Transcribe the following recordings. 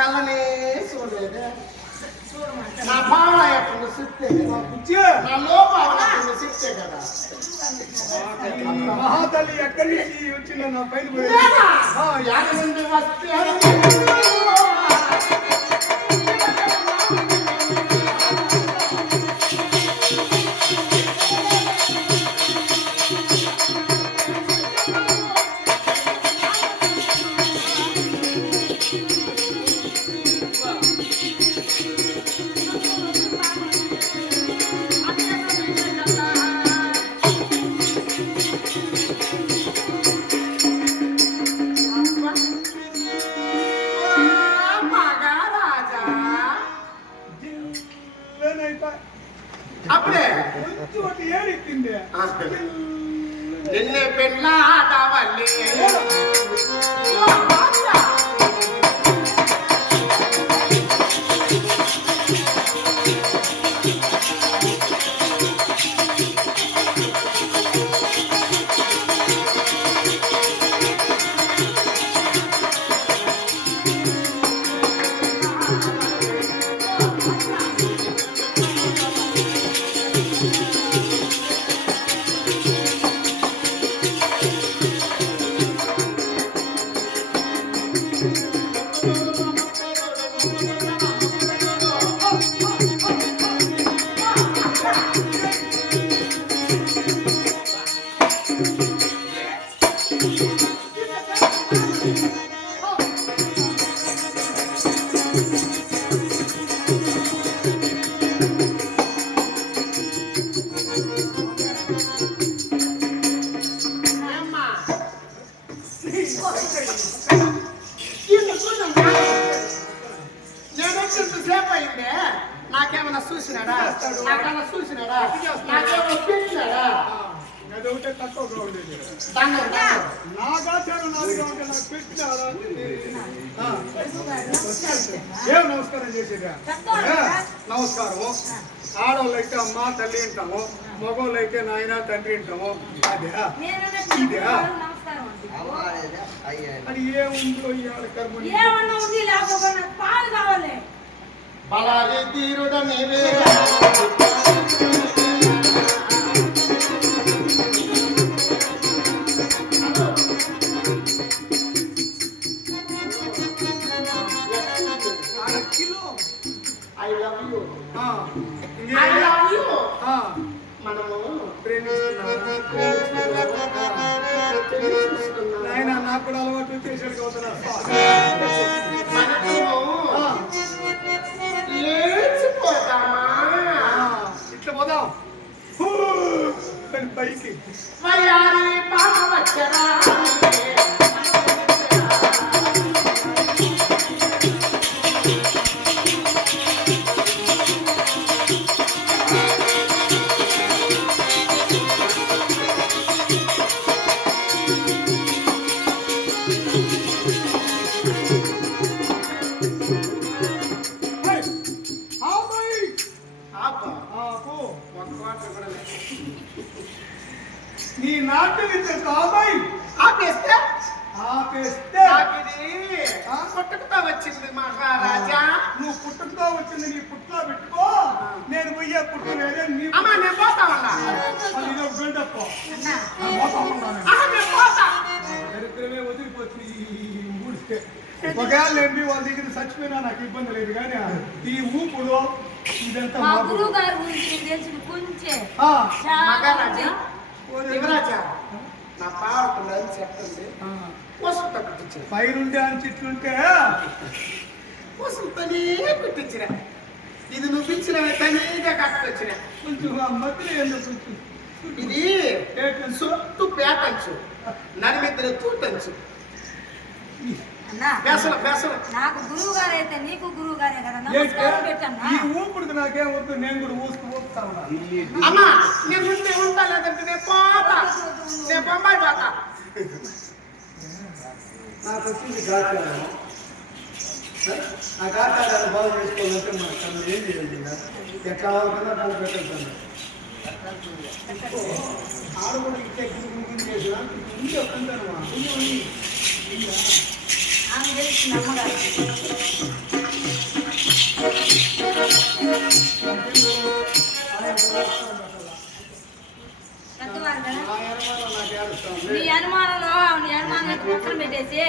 కళ్ళనే చూడలేదు నా భావన ఎప్పుడు చెప్తే నా లోపం ఎప్పుడు చెప్తే కదా మహాతల్లి ఎక్కడి నుంచి వచ్చిందో నా పైన యాడ నుండి వస్తే ఏం నమస్కారం చేసేదా? నమస్కారం ఆడవాళ్ళు అమ్మ తల్లి అంటాము మగవాళ్ళు అయితే నాయన తండ్రి అంటాము అదేరా ఇదేరా అది ఏముందో ఇవాళ కర్మని ఏమన్నా ఉంది? అమ్మా నేను పోతా ఉన్నా ఒకవేళ ఎంపీ వాళ్ళ దగ్గర చచ్చిపోయినా నాకు ఇబ్బంది లేదు కానీ ఈ ఊపులో ఇదంతా మా కొంచెం నా పావుతుంది అని చెప్తుంది పైరుండే అని చెట్లుంటే కోసం పని ఇది నువ్వు పిలిచిన తనీగా కట్టుకొచ్చిన కొంచెం మధ్యలో ఏందో కొంచెం ఇది ఏంటంటే చుట్టూ పేటంచు నడిమిద్దరు తూటంచు అన్నా పెసలు పెసలు నాకు గురువు గారు అయితే నీకు గురువు గారే కదా? నమస్కారం పెట్టన్నా? ఈ ఊపుడికి నాకేం వద్దు నేను కూడా ఊస్తూ ఊపుతా ఉన్నా. అమ్మా నేను ఉంటే ఉంటా లేదంటే నేను పోతా. నేను బొంబాయి పోతా. నాకు వచ్చింది ఆ గాచారాన్ని బాగు చేసుకోవాలంటే మా తను ఏం చేయాలి ఇంకా? ఎట్లా వాళ్ళకన్నా దాన్ని పెట్టేస్తాను ఆడ కూడా ఇచ్చే గురు గురు చేసిన ఉంది ఒక్కంటాను ఆమె తెలిసింది అమ్మగారు పెద్దవారు కదా నాకు ఏడుస్తాను నీ అనుమానంలో నీ అనుమానం ఎత్తి పక్కన పెట్టేసి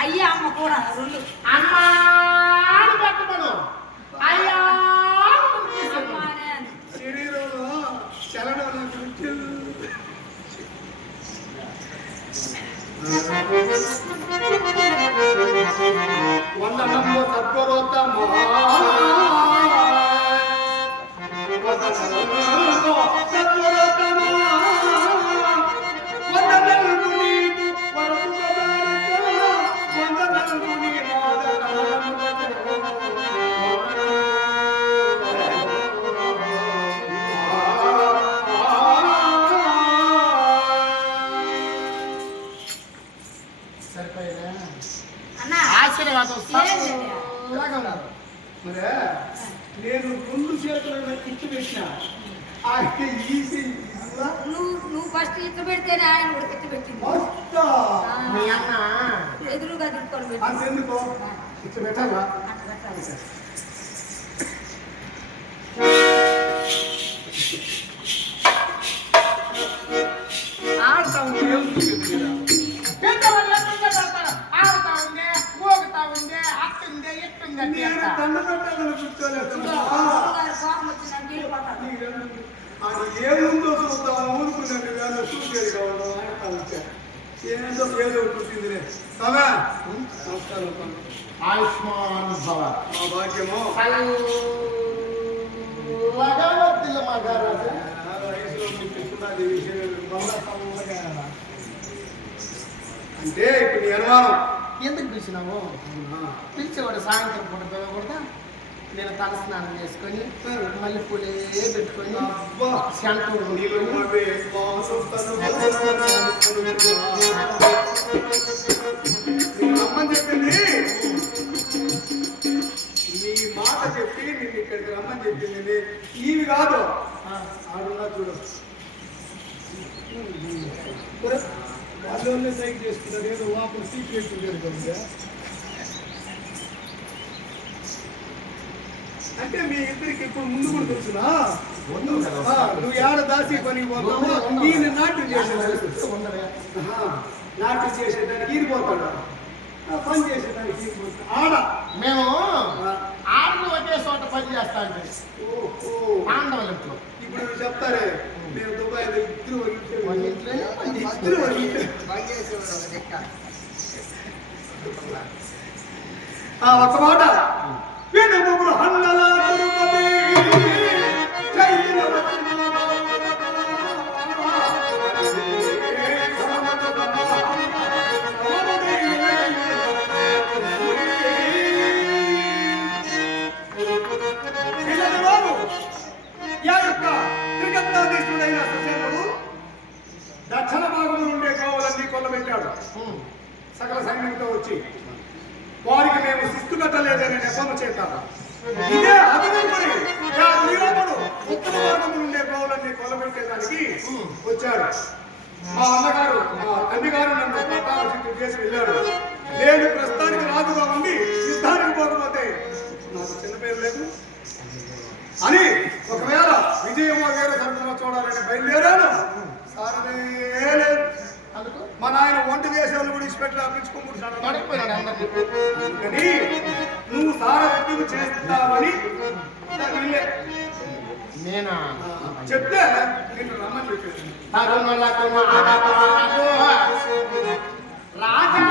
అయ్యా అమ్మ కూడా రెండు. అమ్మా అని పెట్టమను అయ్యా. శరీరంలో చలనం మరి నేను రెండు చేతులను ఇచ్చి పెట్టిన. ఆయన ఈజీ నువ్వు నువ్వు ఫస్ట్ ఇట్టు పెడితేనే ఆయన కూడా ఇట్టు పెట్టింది. మీ అన్న? ఎదురుగా తిప్పుకొని పెట్టి అంతెందుకో? ఇట్లా పెట్టాలా? అట్లా పెట్టాలి. దండ పెట్టాలని కూర్చోలేదు గురువు గారు కోపం వచ్చిందంటే వెళ్ళిపోతారు. ఏముందో చూద్దాం ఊరుకున్నాను వేరే చూసేది కావడం ఆడతా వచ్చా ఏదో ఏదో పుట్టిందిలే సమా నమస్కారం తమ్ముడు. ఆయుష్మాన్ భవ మా భాగ్యము చల్లగా వర్ధిల్లు మహారాజా ఆ వయసులో మీకు ఇస్తున్నది ఈ విషయం మళ్ళా చల్లగా. అంటే ఇప్పుడు నీ అనుమానం ఎందుకు పిలిచినావు? పిలిచేవాడు సాయంత్రం పూట పిలవకూడదా? నేను తల స్నానం చేసుకొని మళ్ళీ పూలే పెట్టుకొని శాంతం రమ్మని చెప్పింది. నీ మాట చెప్పి నిన్ను ఇక్కడికి రమ్మని చెప్పింది ఇవి కాదు. ఆడున్నా చూడు. వాళ్ళే సైక్ చేసుకుంటారు. ఏదో వాపస్ సీక్రెట్ కదా అంటే మీ ఇద్దరికి ఇప్పుడు ముందు కూడా తెలుసునా? నువ్వు ఏడ దాసి పని పోతావు? ఈయన నాట్యం చేసేదానికి. నాట్యం చేసేదానికి ఈయన పోతాడు? పని చేసేదానికి ఈయన పోతాడు? ఆడ. మేము ఆడలు ఒకే చోట పని చేస్తా అంటే. పాండవుల ఇప్పుడు చెప్తారే మేము దుబాయ్ ఇద్దరు ఇద్దరు చేస్తాం. ఒక మాట మా తండ్రి గారు నన్ను పట్టాభిషేకం చేసి వెళ్ళాడు నేను ప్రస్తుతానికి రాజుగా ఉండి యుద్ధానికి పోకపోతే నాకు చిన్న పేరు లేదు. అని ఒకవేళ విజయమ్మ గారు సంతలో చూడాలని బయలుదేరాను. లేదు. మా నాయన వంట చేసే వాళ్ళు కూడా అందరినీ. అందుకని నువ్వు సారథ్యం చేస్తావని. నేనా? చెప్తే రమ్మని చెప్పేసి. రాజా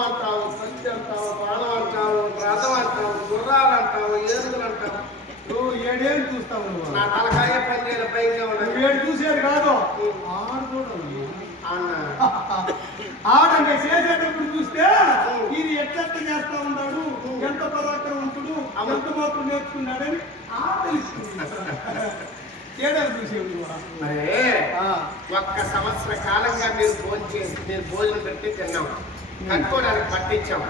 యుద్ధం అంటావు సంచి అంటావు బాణం అంటావు రథం అంటావు గుర్రాలు అంటావు ఏనుగులు అంటావు నువ్వు ఏడేళ్ళు చూస్తావు నువ్వు. నా తలకాయ పందేల భయంగా నువ్వు ఏడు చూసేది కాదు. ఆడు కూడా ఆడంటే చేసేటప్పుడు చూస్తే ఇది ఎట్లెట్ట చేస్తా ఉన్నాడు? ఎంత పరాక్రమంతుడు? ఎంత మాత్రం నేర్చుకున్నాడని ఆ మరే ఒక్క సంవత్సర కాలంగా మీరు భోజనం చేసి మీరు భోజనం పెట్టి తిన్నాం కట్టుకోవడానికి పట్టించాం.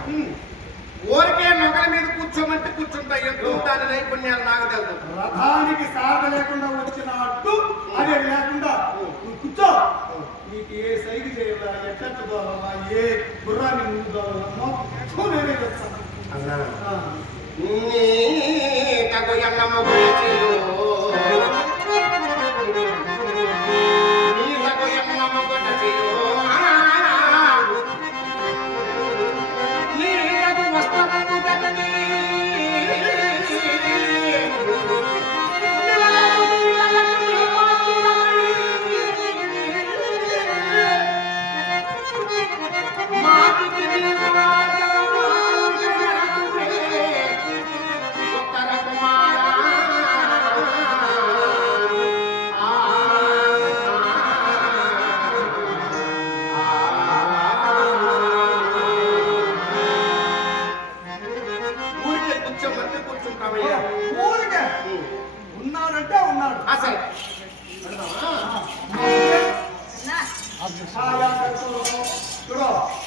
ఊరికే నొకల మీద కూర్చోమంటే కూర్చుంటా ఎంతో దాని నైపుణ్యాలు నాకు తెలుసు రథానికి సాధ లేకుండా వచ్చిన అడ్డు అదే లేకుండా నువ్వు కూర్చో. నీకు ఏ సైజు చేయాలా ఎట్లా ఏ గుర్రాన్ని ముందు దోవాలా మొత్తం నేనే చెప్తాను. అన్నా